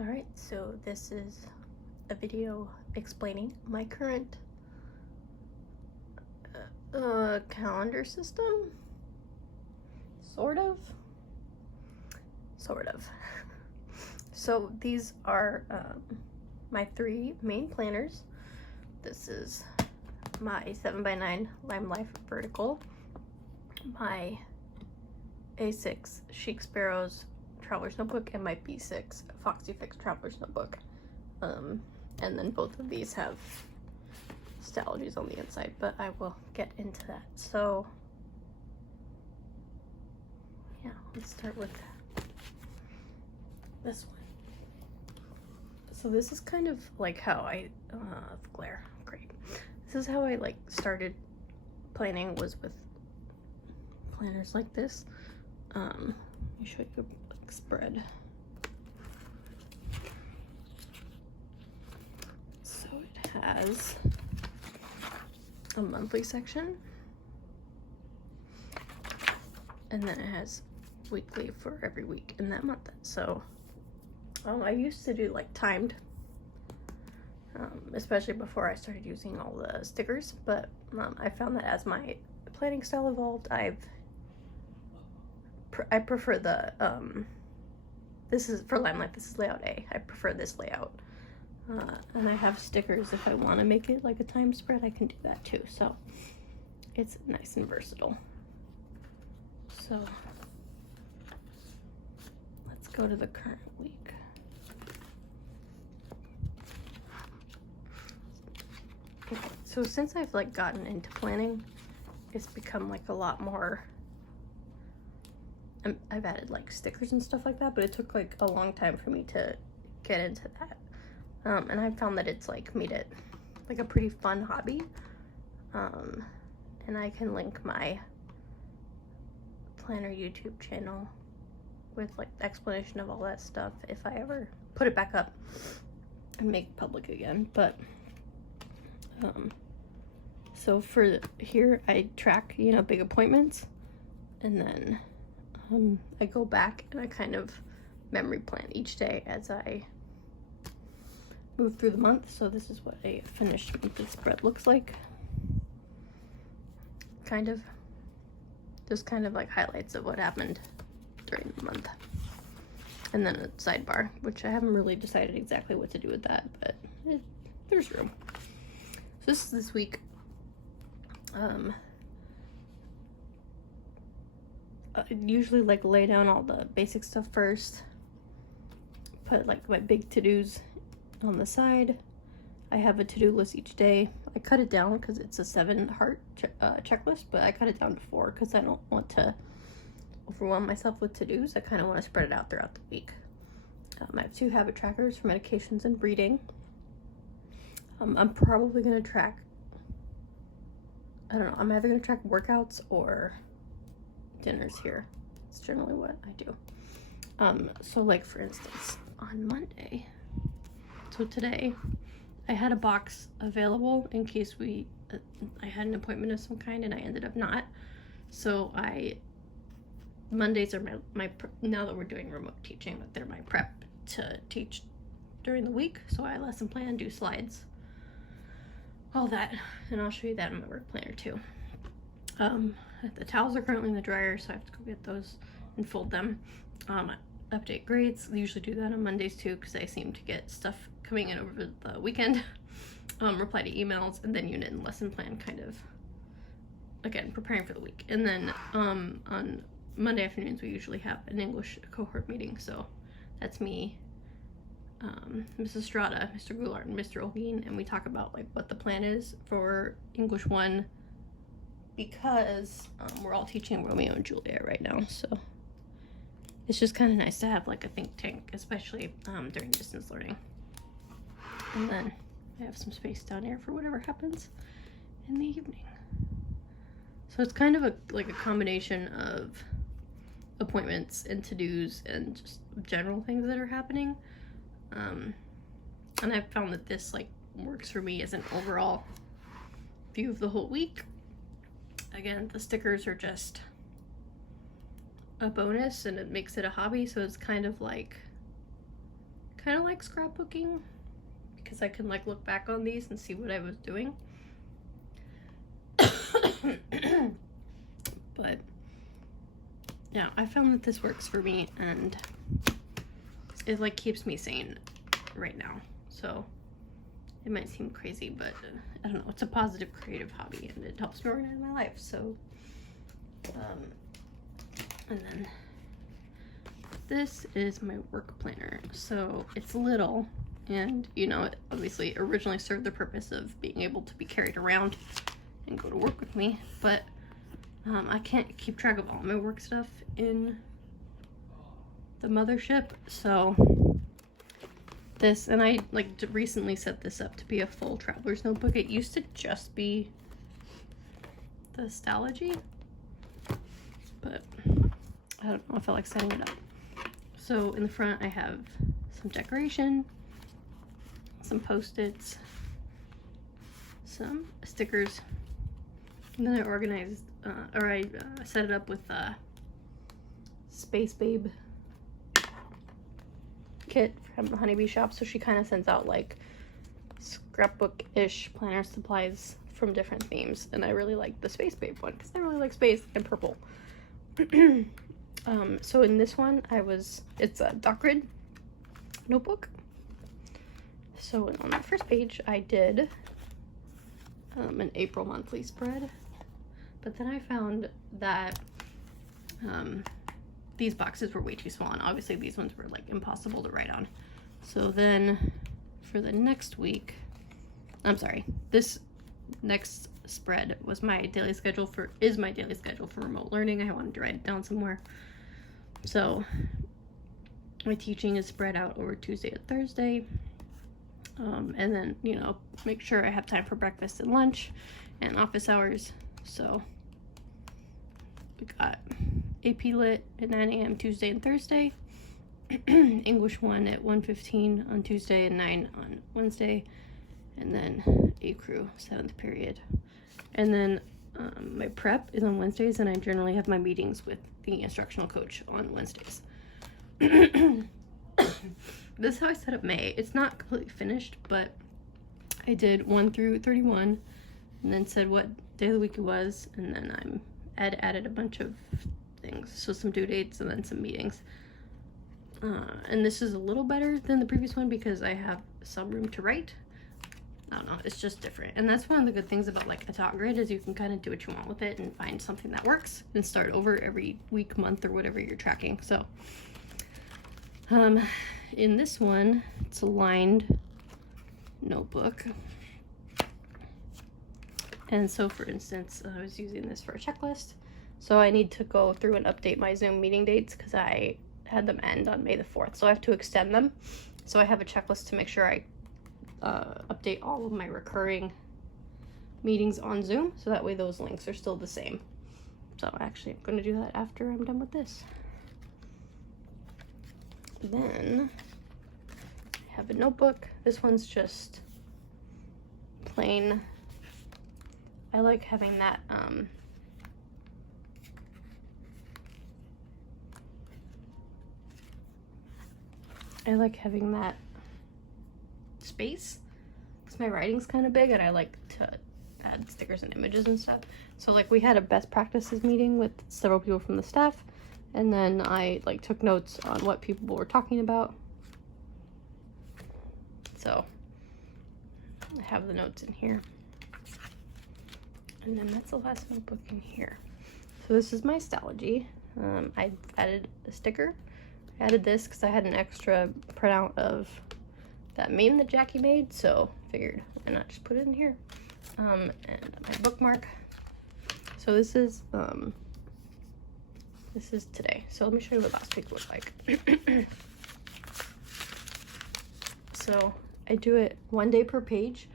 Alright, so this is a video explaining my current calendar system. Sort of. So these are my three main planners. This is my 7x9 Lime Life Vertical, my A6 Chic Sparrows Traveler's Notebook, and my B6 Foxy Fix Traveler's Notebook. And then both of these have Stalogies on the inside, but I will get into that. So yeah, let's start with this one. So this is kind of like how I glare. Great. This is how I started planning, was with planners like this. Let me show you a spread. So it has a monthly section, and then it has weekly for every week in that month. So I used to do timed, especially before I started using all the stickers, but I found that as my planning style evolved, I prefer the this is for Limelight, this is layout A. I prefer this layout, and I have stickers if I want to make it like a time spread. I can do that too, so it's nice and versatile. So let's go to the current week. Okay, so since I've gotten into planning, it's become a lot more. I've added stickers and stuff like that, but it took a long time for me to get into that. And I found that it's made it a pretty fun hobby. And I can link my planner YouTube channel with explanation of all that stuff if I ever put it back up and make it public again. But so for here, I track big appointments, and then I go back and I kind of memory plan each day as I move through the month. So this is what a finished monthly spread looks like. Just kind of highlights of what happened during the month. And then a sidebar, which I haven't really decided exactly what to do with that, but there's room. So this is this week. I usually lay down all the basic stuff first, put my big to-dos on the side. I have a to-do list each day. I cut it down because it's a 7-heart checklist, but I cut it down to 4 because I don't want to overwhelm myself with to-dos. I kind of want to spread it out throughout the week. I have 2 habit trackers for medications and breeding. I'm probably going to track, I don't know, I'm either going to track workouts or dinners here. It's generally what I do. So for instance, on Monday, so today, I had a box available in case I had an appointment of some kind and I ended up not. So Mondays are my now that we're doing remote teaching, but they're my prep to teach during the week. So I lesson plan, do slides, all that, and I'll show you that in my work planner too. The towels are currently in the dryer, so I have to go get those and fold them. Update grades. I usually do that on Mondays too, because I seem to get stuff coming in over the weekend. Reply to emails, and then unit and lesson plan, kind of again preparing for the week. And then on Monday afternoons we usually have an English cohort meeting, so that's me, Mrs. Strada, Mr. Goulart, and Mr. Olguin, and we talk about what the plan is for English 1, because we're all teaching Romeo and Juliet right now, so it's just kind of nice to have a think tank, especially during distance learning. And then I have some space down here for whatever happens in the evening. So it's kind of a combination of appointments and to-dos and just general things that are happening. And I've found that this works for me as an overall view of the whole week. Again, the stickers are just a bonus and it makes it a hobby, so it's kind of kind of like scrapbooking because I can like look back on these and see what I was doing. But yeah, I found that this works for me and it like keeps me sane right now. So it might seem crazy, but I don't know, it's a positive creative hobby and it helps me organize my life. So and then this is my work planner. So it's little, and you know, it obviously originally served the purpose of being able to be carried around and go to work with me, but I can't keep track of all my work stuff in the mothership. So this, and I like recently set this up to be a full traveler's notebook. It used to just be the Stalogy, but I don't know, I felt like setting it up. So in the front I have some decoration, some post-its, some stickers, and then I organized, I set it up with a Space Babe kit from the Honeybee shop. So she kind of sends out like scrapbook-ish planner supplies from different themes, and I really like the Space Babe one because I really like space and purple. So in this one it's a dock grid notebook. So on the first page I did an April monthly spread, but then I found that these boxes were way too small, and obviously these ones were like impossible to write on. So then for the next week, this next spread was my daily schedule for remote learning. I wanted to write it down somewhere. So my teaching is spread out over Tuesday and Thursday. And then, you know, make sure I have time for breakfast and lunch and office hours. So we got AP Lit at 9 a.m. Tuesday and Thursday, English 1 at 1:15 on Tuesday and 9 on Wednesday, and then A Crew 7th period. And then my prep is on Wednesdays, and I generally have my meetings with the instructional coach on Wednesdays. This is how I set up May. It's not completely finished, but I did 1 through 31 and then said what day of the week it was, and then added a bunch of things, so some due dates and then some meetings. And this is a little better than the previous one because I have some room to write. I don't know, it's just different. And that's one of the good things about like a dock grid is you can kind of do what you want with it and find something that works and start over every week, month, or whatever you're tracking. So in this one, it's a lined notebook. And so for instance, I was using this for a checklist. So I need to go through and update my Zoom meeting dates because I had them end on May the 4th. So I have to extend them. So I have a checklist to make sure I update all of my recurring meetings on Zoom. So that way those links are still the same. So actually I'm going to do that after I'm done with this. Then I have a notebook. This one's just plain. I like having that space because my writing's kind of big and I like to add stickers and images and stuff. So like we had a best practices meeting with several people from the staff, and then I like took notes on what people were talking about. So I have the notes in here. And then that's the last notebook in here. So this is my Stalogy. I added a sticker. I added this because I had an extra printout of that meme that Jackie made, so figured why not just put it in here. And my bookmark. So this is today. So let me show you what last week looked like. So I do it 1 day per page.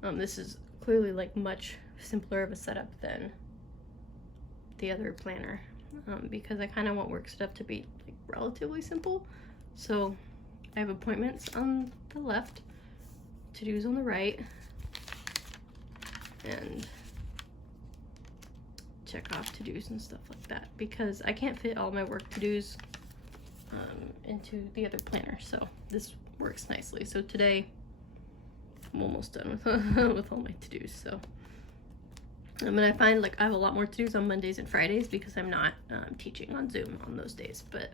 This is clearly like much simpler of a setup than the other planner, because I kind of want work setup to be like relatively simple. So I have appointments on the left, to-dos on the right, and check off to-dos and stuff like that, because I can't fit all my work to-dos into the other planner. So this works nicely. So today I'm almost done with, with all my to-dos. So and I find like I have a lot more to-dos on Mondays and Fridays because I'm not teaching on Zoom on those days. But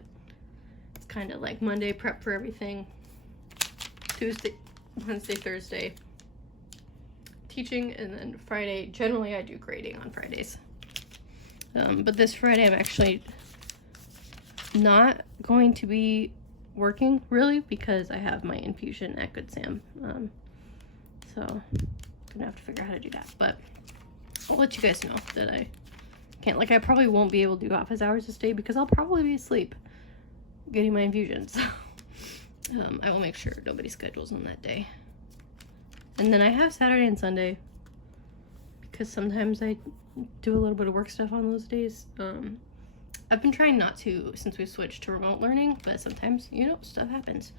it's kind of like Monday prep for everything, Tuesday, Wednesday, Thursday teaching, and then Friday, generally I do grading on Fridays. But this Friday I'm actually not going to be working really because I have my infusion at Good Sam. So I'm gonna have to figure out how to do that, but I'll let you guys know that I can't, like I probably won't be able to do office hours this day because I'll probably be asleep getting my infusion. So I will make sure nobody schedules on that day. And then I have Saturday and Sunday because sometimes I do a little bit of work stuff on those days. I've been trying not to since we switched to remote learning, but sometimes, you know, stuff happens.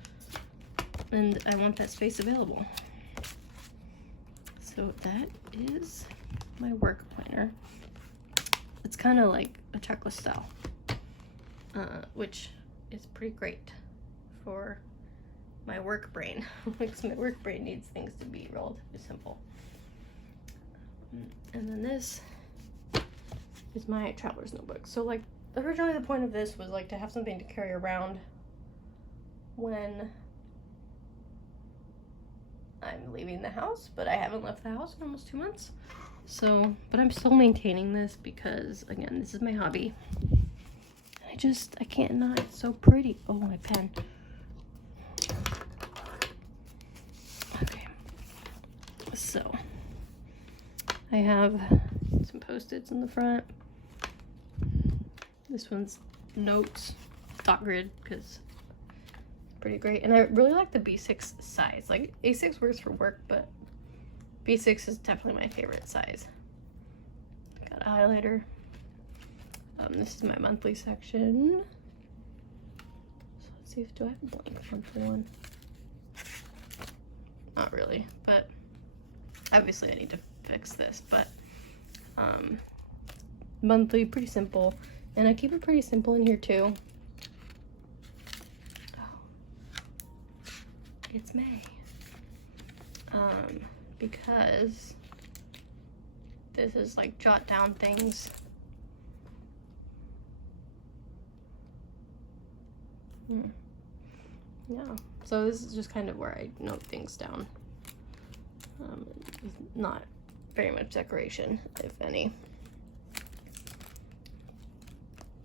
And I want that space available. So that is my work planner. It's kind of like a checklist style, which is pretty great for my work brain because my work brain needs things to be relatively simple. And then this is my traveler's notebook. So like originally the point of this was like to have something to carry around when I'm leaving the house, but I haven't left the house in almost 2 months. So, but I'm still maintaining this because again, this is my hobby. I can't not, it's so pretty. Oh, my pen. Okay. So, I have some Post-its in the front. This one's notes, dot grid, because it's pretty great. And I really like the B6 size. Like, A6 works for work, but B6 is definitely my favorite size. Got a highlighter. This is my monthly section. So let's see if, do I have a blank monthly one? Not really, but obviously I need to fix this, but monthly, pretty simple. And I keep it pretty simple in here too. Oh, it's May. Because this is like jot down things. Yeah, so this is just kind of where I note things down. Not very much decoration, if any.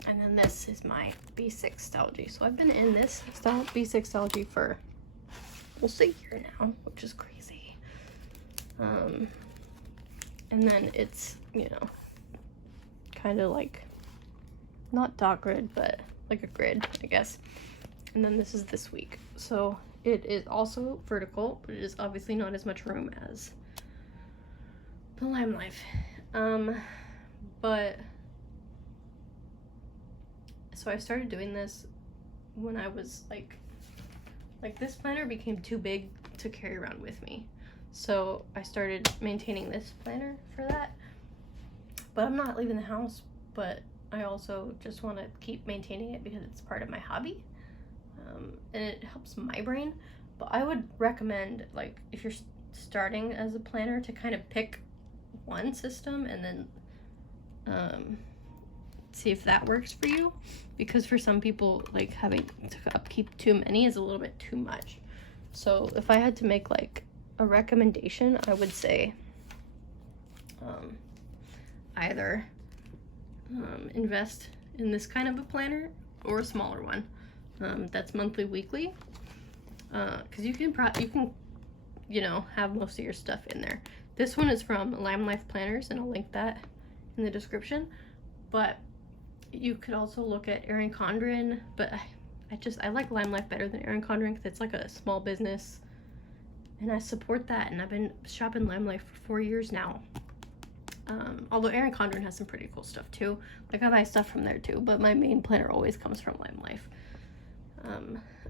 And then this is my B6 Stalogy. So I've been in this B6 Stalogy for almost a year now, which is crazy. And then it's, you know, kind of like, not dot grid, but like a grid, I guess. And then this is this week. So it is also vertical, but it is obviously not as much room as the Lime Life. But so I started doing this when I was like this planner became too big to carry around with me. So I started maintaining this planner for that. But I'm not leaving the house, but I also just want to keep maintaining it because it's part of my hobby. And it helps my brain. But I would recommend, like, if you're starting as a planner, to kind of pick one system and then see if that works for you. Because for some people, like, having to upkeep too many is a little bit too much. So if I had to make like a recommendation, I would say either invest in this kind of a planner or a smaller one that's monthly, weekly, because you can you know, have most of your stuff in there. This one is from Lime Life Planners, and I'll link that in the description. But you could also look at Erin Condren, but I like Lime Life better than Erin Condren because it's like a small business, and I support that. And I've been shopping Lime Life for 4 years now. Although Erin Condren has some pretty cool stuff too. Like, I buy stuff from there too, but my main planner always comes from Lime Life.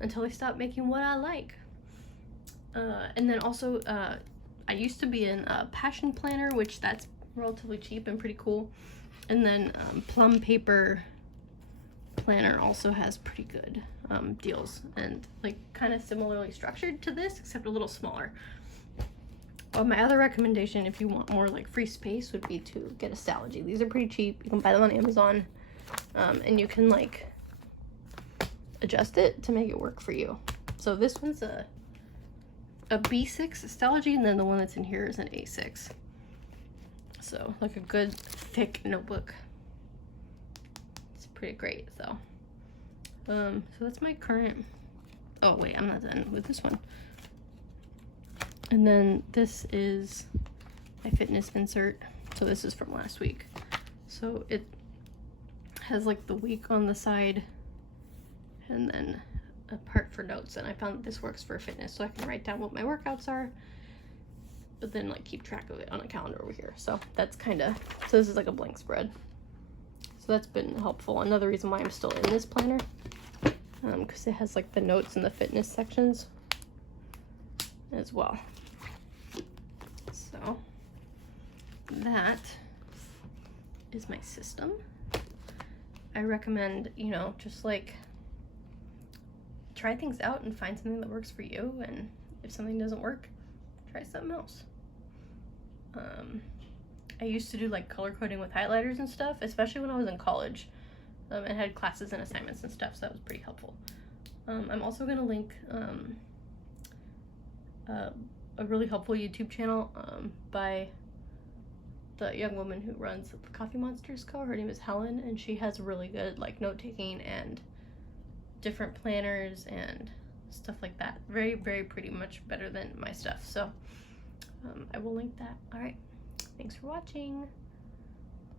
Until they stop making what I like. And then also, I used to be in a Passion Planner, which that's relatively cheap and pretty cool. And then Plum Paper planner also has pretty good deals, and like kind of similarly structured to this, except a little smaller. My other recommendation, if you want more like free space, would be to get a Stalogy. These are pretty cheap. You can buy them on Amazon, and you can like adjust it to make it work for you. So this one's a B6 Stalogy, and then the one that's in here is an A6. So like a good thick notebook. It's pretty great. So that's my current. Oh wait, I'm not done with this one. And then this is my fitness insert. So this is from last week. So it has like the week on the side and then a part for notes. And I found that this works for fitness, so I can write down what my workouts are, but then like keep track of it on a calendar over here. So that's kind of, so this is like a blank spread. So that's been helpful. Another reason why I'm still in this planner, because it has like the notes and the fitness sections as well. So that is my system. I recommend, you know, just like try things out and find something that works for you, and if something doesn't work, try something else. I used to do like color coding with highlighters and stuff, especially when I was in college, and had classes and assignments and stuff, so that was pretty helpful. I'm also going to link a really helpful YouTube channel by the young woman who runs the Coffee Monsters Co. Her name is Helen, and she has really good like note-taking and different planners and stuff like that. Very, very pretty much better than my stuff. So I will link that. All right. Thanks for watching.